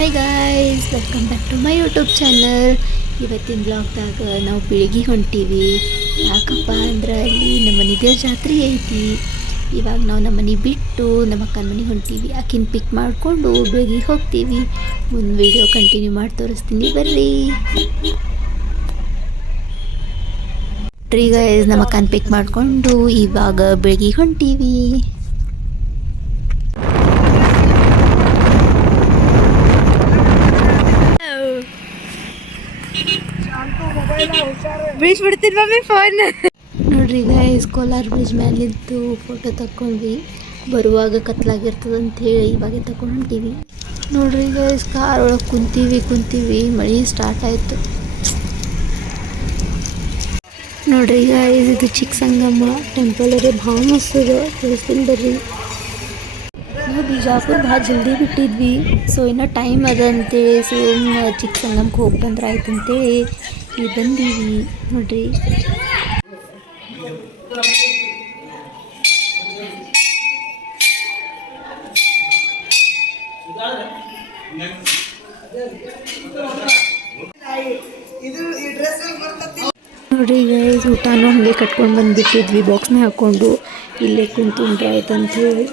Hi guys, welcome back to my YouTube channel. ಇವತ್ತಿನ ಬ್ಲಾಗ್ದಾಗ ನಾವು ಬೆಳಗ್ಗೆ ಹೊಂಟೀವಿ. ಯಾಕಪ್ಪ ಅಂದ್ರೆ ಅಲ್ಲಿ ನಮ್ಮ ಮನೆ ಜಾತ್ರೆ ಐತಿ. ಇವಾಗ ನಾವು ನಮ್ಮ ಮನೆ ಬಿಟ್ಟು ನಮ್ಮ ಅಕ್ಕನ ಮನೆ ಹೊಂಟೀವಿ. ಆಕಿನ ಪಿಕ್ ಮಾಡಿಕೊಂಡು ಬೆಳಗ್ಗೆ ಹೋಗ್ತೀವಿ. ಮುಂದೆ ವಿಡಿಯೋ ಕಂಟಿನ್ಯೂ ಮಾಡಿ ತೋರಿಸ್ತೀನಿ, ಬರ್ರಿ. ಗಾಯ್ಸ್, ನಮ್ಮ ಅಕ್ಕನ ಪಿಕ್ ಮಾಡಿಕೊಂಡು ಇವಾಗ ಬೆಳಗ್ಗೆ ಹೊಂಟೀವಿ. ಬ್ರಿಡ್ಜ್ ಬಿಡ್ತೀನಿ ಮಮ್ಮಿ ಫೋನ್. ನೋಡ್ರಿ ಗೈಸ್, ಕೋಲಾರ ಬ್ರಿಡ್ಜ್ ಮೇಲಿದ್ದು ಫೋಟೋ ತಗೊಂಡ್ವಿ. ಬರುವಾಗ ಕತ್ಲಾಗಿರ್ತದೆ ಅಂಥೇಳಿ ಇವಾಗೆ ತಗೊಂಡು ಹೊಂಟೀವಿ. ನೋಡ್ರಿ ಗೈಸ್, ಕಾರ್ ಒಳಗೆ ಕುಂತೀವಿ ಮಳೆ ಸ್ಟಾರ್ಟ್ ಆಯಿತು. ನೋಡ್ರಿ ಗೈಸ್, ಇದು ಚಿಕ್ಕ ಸಂಗಮ್ಮ ಟೆಂಪಲ್ ರೀ, ಭಾಳ ಮಸ್ತ್ ಅದ. ತಿಳಿಸ್ತೀನಿ ಬರ್ರಿ. ನಾವು ಬಿಜಾಪುರ ಭಾಳ ಜಲ್ದಿ ಬಿಟ್ಟಿದ್ವಿ. ಸೊ ಇನ್ನೂ ಟೈಮ್ ಅದ ಅಂತೇಳಿ ಚಿಕ್ಕ ಸಂಗಮಕ್ಕೆ ಹೋಗಿ ಬಂದ್ರೆ ಆಯ್ತು ಅಂತೇಳಿ ಇಲ್ಲಿ ಬಂದೀವಿ. ನೋಡ್ರಿ, ನೋಡ್ರಿ ಗೈಸ್, ಊಟನೂ ಹಂಗೆ ಕಟ್ಕೊಂಡು ಬಂದುಬಿಟ್ಟಿದ್ವಿ ಬಾಕ್ಸ್ನ ಹಾಕ್ಕೊಂಡು. ಇಲ್ಲೇ ಕುಂತ್ರೆ ಆಯ್ತು ಅಂಥೇಳಿ.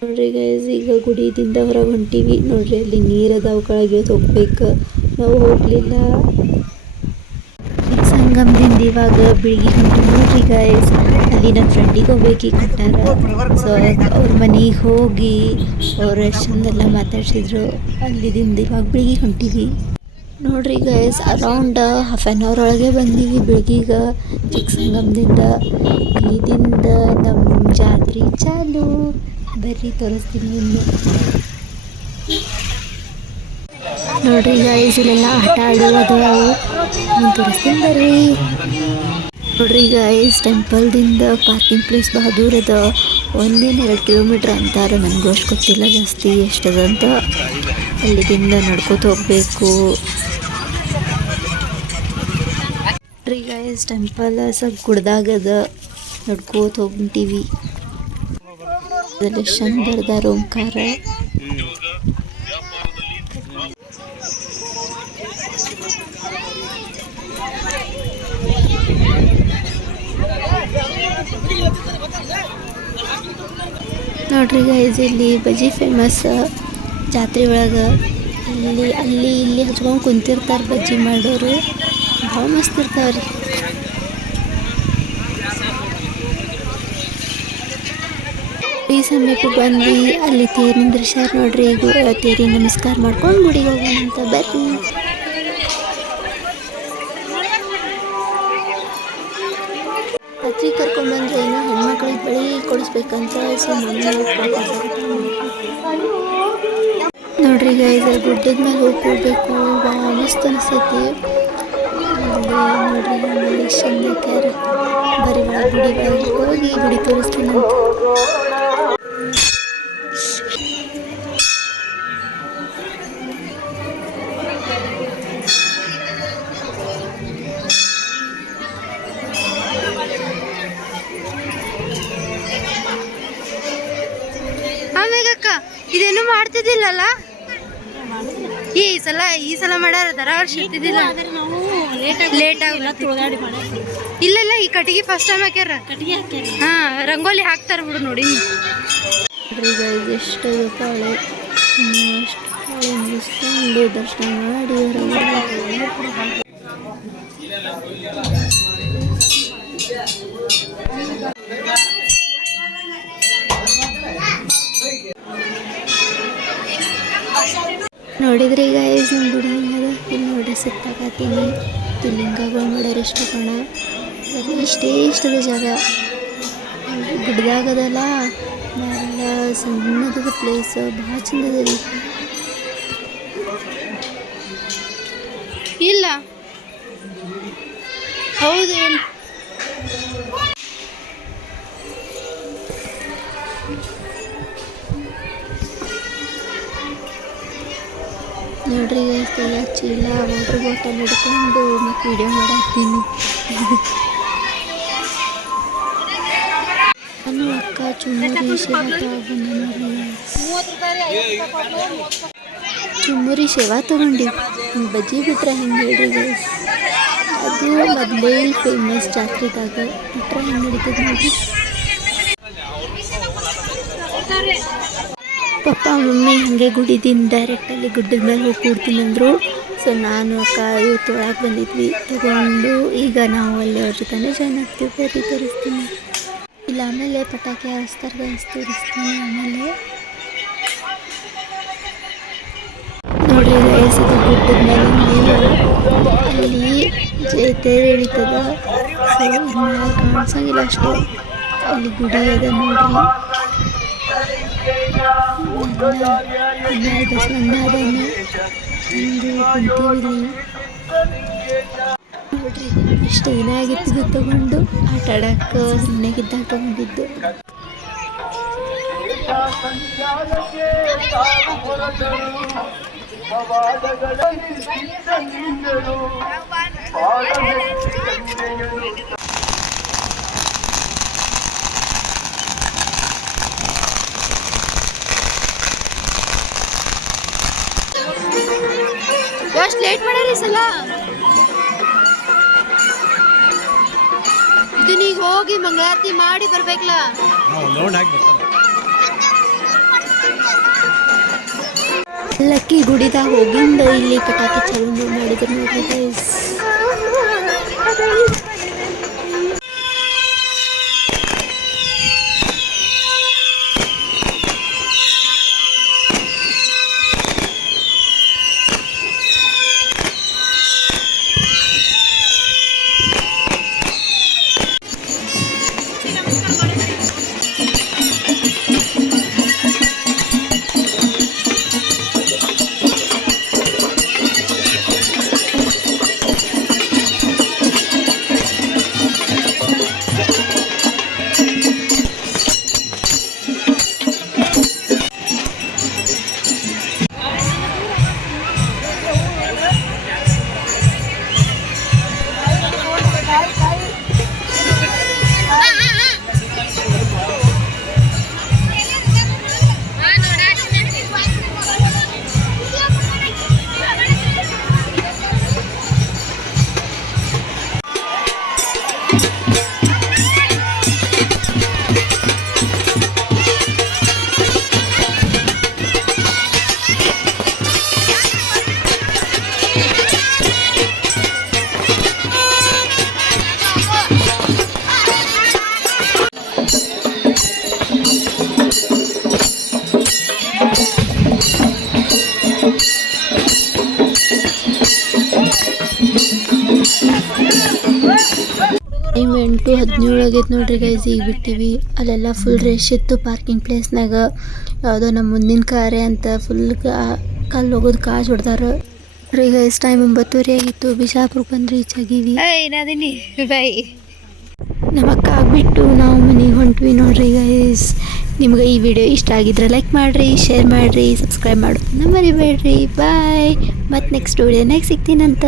ನೋಡ್ರಿ ಗೈಸ್, ಈಗ ಗುಡಿದಿಂದ ಹೊರಗೆ ಹೊಂಟೀವಿ. ನೋಡ್ರಿ, ಅಲ್ಲಿ ನೀರು ಅದಾವ, ಕೆಳಗೆ ಹೋಗ್ಬೇಕು. ನಾವು ಹೋಗಲಿಲ್ಲ. ಸಂಗಮದಿಂದ ಇವಾಗ ಬೆಳಿಗ್ಗೆ ಹೊಂಟೀವಿ. ನೋಡ್ರಿ ಗೈಸ್, ಅಲ್ಲಿ ನನ್ನ ಫ್ರೆಂಡಿಗೆ ಹೋಗ್ಬೇಕು ಕೊಟ್ಟಾರ. ಸೊ ಅವ್ರ ಮನೆಗೆ ಹೋಗಿ ಅವ್ರು ಎಷ್ಟು ಚಂದೆಲ್ಲ ಮಾತಾಡ್ಸಿದ್ರು. ಅಲ್ಲಿದಿಂದ ಇವಾಗ ಬೆಳಿಗ್ಗೆ ಹೊಂಟೀವಿ. ನೋಡ್ರಿ guys, around half an hour ಒಳಗೆ ಬಂದೀವಿ ಬೆಳಗ್ಗೆ ಚಿಕ್ಕ ಸಂಗಮದಿಂದ. ಇಲ್ಲಿದಿಂದ ನಮ್ಮ ಜಾತ್ರೆ ಚಾಲು. ಬರ್ರಿ ತೋರಿಸ್ತೀನಿ ಮುಂದೆ. ನೋಡ್ರಿ ಗೈಸ್, ಇಲ್ಲೆಲ್ಲ ಆಟ ಆಡೋದು ತೋರಿಸ್ತೀನಿ ಬರ್ರಿ. ನೋಡ್ರಿ ಗೈಸ್, ಟೆಂಪಲ್ದಿಂದ ಪಾರ್ಕಿಂಗ್ ಪ್ಲೇಸ್ ಭಾಳ ದೂರ ಅದ. 1-2 ಕಿಲೋಮೀಟ್ರ್ ಅಂತಾರೆ. ನನಗೂ ಅಷ್ಟು ಗೊತ್ತಿಲ್ಲ ಜಾಸ್ತಿ ಎಷ್ಟದ ಅಂತ. ಅಲ್ಲಿದಿಂದ ನಡ್ಕೋತ ಹೋಗ್ಬೇಕು. ನೋಡ್ರಿ ಗೈಸ್, ಟೆಂಪಲ್ ಸ್ವಲ್ಪ ಗುಡ್ದಾಗದ, ನಡ್ಕೋತ ಹೋಗ್ಬಿಟ್ಟಿವಿ. ಚಂದರ್ದ ಓಂಕಾರ. ನೋಡ್ರಿ ಗೈಸ್, ಇಲ್ಲಿ ಬಜ್ಜಿ ಫೇಮಸ್ ಜಾತ್ರೆ ಒಳಗೆ. ಇಲ್ಲಿ ಹಚ್ಕೊಂಡು ಕುಂತಿರ್ತಾರೆ ಬಜ್ಜಿ ಮಾಡೋರು. ಭಾಳ ಮಸ್ತ್ ಇರ್ತಾವ್ರಿ. ಈ ಸಮಯಕ್ಕೆ ಬಂದು ಅಲ್ಲಿ ತೇರು ನಿಂದ್ರಿಸ್ಯಾರ. ನೋಡ್ರಿ, ಈಗ ತೇರಿಗೆ ನಮಸ್ಕಾರ ಮಾಡ್ಕೊಂಡು ಗುಡಿಗೆ ಹೋಗೋಣ ಅಂತ ಬರ್ರಿ. ರಾತ್ರಿ ಕರ್ಕೊಂಡ್ಬಂದ್ರೆ ಏನೋ ಹೆಣ್ಮಕ್ಳಿಗೆ ಬಳಿ ಕೊಡಿಸ್ಬೇಕಂತ. ಸೊ ನೋಡ್ರಿ ಗೈಸ್, ಗುಡ್ಡದ ಮೇಲೆ ಹೋಗ್ಕೊಡ್ಬೇಕು. ಭಾಳ ಮಸ್ತ್ ಅನಿಸ್ತೈತಿ. ನೋಡ್ರಿ, ಆಮೇಲೆ ಚಂದ ಕ್ಯಾರ ಬರೀ ಗುಡಿ ಒಳಗೆ ಹೋಗಿ ಗುಡಿ ತೋರಿಸ್ತೀನಿ ಅಂತ. ಆಮೇಗಕ್ಕ ಇದೇನು ಮಾಡ್ತಿದ್ದಿಲ್ಲಲ್ಲ? ಈ ಸಲ ಮಾಡ್ಯಾರ. ದರ ವರ್ಷ ಇರ್ತಿದ್ದಿಲ್ಲ. ಲೇಟ್ ಆಗಿ ಇಲ್ಲ, ಈ ಕಟ್ಟಿಗೆ ಫಸ್ಟ್ ಟೈಮ್ ಹಾಕ್ಯಾರ. ಹಾ, ರಂಗೋಲಿ ಹಾಕ್ತಾರ ಬಿಡು. ನೋಡಿ ಎಷ್ಟು ಪಾಳೆ ಅಷ್ಟು ಮುಗಿಸ್ಕೊಂಡು ದರ್ಶನ ಮಾಡಿ ನೋಡಿದ್ರಿ ಗೈಸ್, ನಮ್ಮ ಗುಡಿ ಹಿಂಗದ. ಇಲ್ಲಿ ನೋಡ್ರಿ ಸುತ್ತಾಕತ್ತೀನಿ. ಲಿಂಗಗಳು ನೋಡ್ಯಾರ ಎಷ್ಟು ಕಣ. ಇಷ್ಟದ ಜಾಗ ಗುಡ್ದಾಗದಲ್ಲ. ಎಲ್ಲ ಸಣ್ಣದ ಪ್ಲೇಸ್, ಭಾಳ ಚಂದದ ರೀ. ಇಲ್ಲ ಹೌದು. ನೋಡ್ರಿ ಎಲ್ಲ ಚೀಲ ವಾಟರ್ ಬಾಟಲ್ ಹಿಡ್ಕೊಂಡು ಮತ್ತೆ ವಿಡಿಯೋ ಮಾಡಾಕ್ತೀನಿ. ನಾನು ಅಕ್ಕ ಚುಮ್ಮರಿ ಶಿವತ ಬಂದ ನೋಡ್ರಿ. ಚುಮ್ಮುರಿ ಶೇವಾ ತೊಗೊಂಡಿವಿ. ಬಜ್ಜಿ ಬಿಟ್ರೆ ಹೆಂಗೆ ಹೇಳ್ರಿ ಗೈಸ್, ಅದು ಮೊದಲೇ ಫೇಮಸ್ ಜಾತ್ರೆದಾಗ ಬಿಟ್ರೆ ಹೆಂಗೆ ನಡೀತದೆ ನೋಡಿ. ಪಪ್ಪ ಮಮ್ಮಿ ಹಾಗೆ ಗುಡಿದಿಂದ ಡೈರೆಕ್ಟಲ್ಲಿ ಗುಡ್ಡದ ಮೇಲೆ ಹೋಗಿ ಕೂಡ್ತೀನಿ ಅಂದರು. ಸೊ ನಾನು ಅಕ್ಕ ಇವತ್ತು ಒಳಗೆ ಬಂದಿದ್ವಿ ತಗೊಂಡು. ಈಗ ನಾವು ಅಲ್ಲಿ ಅವ್ರ ಜೊತೆ ಜಾಯ್ನ್ ಆಗ್ತೀವಿ. ಬರ್ರಿ ತೋರಿಸ್ತೀನಿ. ಇಲ್ಲ ಆಮೇಲೆ ಪಟಾಕಿ ಹಾರಿಸ್ತಾರೆ ಗೈಸ್, ತೋರಿಸ್ತೀನಿ ಆಮೇಲೆ. ನೋಡ್ರಿ ಗೈಸ್, ಇದು ಗುಡ್ಡದ ಮೇಲೆ ಅಲ್ಲಿ ತೇರು ಎಳಿತದ. ಸೊ ಮ್ಯಾಲೆ ಕಾಣಿಸಂಗಿಲ್ಲ ಅಷ್ಟು, ಅಲ್ಲಿ ಗುಡಿ ಅದ ನೋಡ್ರಿ. ಬಸವಣ್ಣ ಅದನ್ನು ಕುಂತೀವಿ ನೋಡ್ರಿ. ಎಷ್ಟು ದಿನ ಆಗಿತ್ತು ಇದು ತಗೊಂಡು ಆಟ ಆಡಕ್ಕೆ, ಸಣ್ಣಗಿದ್ದಾಗ ತಗೊಂಡಿದ್ದು. ಎಷ್ಟು ಲೇಟ್ ಮಾಡ್ಯಾರ ಈ ಸಲ. ಇದನ್ನೀಗ ಹೋಗಿ ಮಂಗಳಾರತಿ ಮಾಡಿ ಬರ್ಬೇಕಲ್ಲ. ಲಕ್ಕಿ ಗುಡಿದಾಗ ಹೋಗಿಂದ ಇಲ್ಲಿ ಪಟಾಕಿ ಚಾಲು ಮಾಡಿದ್ರು ನೋಡ್ರಿ ಗೈಸ್. ಟೈಮ್ 8:17 ಆಗೈತೆ ನೋಡ್ರಿ ಗೈಸ್. ಈಗ ಬಿಟ್ಟಿವಿ. ಅಲ್ಲೆಲ್ಲ ಫುಲ್ ರಶ್ ಇತ್ತು ಪಾರ್ಕಿಂಗ್ ಪ್ಲೇಸ್ನಾಗ. ಯಾವುದೋ ನಮ್ಮ ಮುಂದಿನ ಕಾರೇ ಅಂತ ಫುಲ್ ಕಲ್ಲು ಹೋಗೋದು ಕಾಸು ಹೊಡ್ದಾರ ರೀ ಗೈಸ್. ಟೈಮ್ 9:30 ಆಗಿತ್ತು. ಬಿಜಾಪುರಕ್ಕೆ ಬಂದು ರೀಚ್ ಆಗೀವಿ. ನಮ್ಮ ಅಕ್ಕ ಆಗಿಬಿಟ್ಟು ನಾವು ಮನೆಗೆ ಹೊಂಟ್ವಿ ನೋಡ್ರಿ ಗೈಸ್. ನಿಮ್ಗೆ ಈ ವಿಡಿಯೋ ಇಷ್ಟ ಆಗಿದ್ರೆ ಲೈಕ್ ಮಾಡಿರಿ, ಶೇರ್ ಮಾಡಿರಿ, ಸಬ್ಸ್ಕ್ರೈಬ್ ಮಾಡೋದನ್ನ ಮರಿಬೇಡ್ರಿ. ಬಾಯ್. ಮತ್ತು ನೆಕ್ಸ್ಟ್ ವಿಡಿಯೋನಾಗ ಸಿಗ್ತೀನಂತ.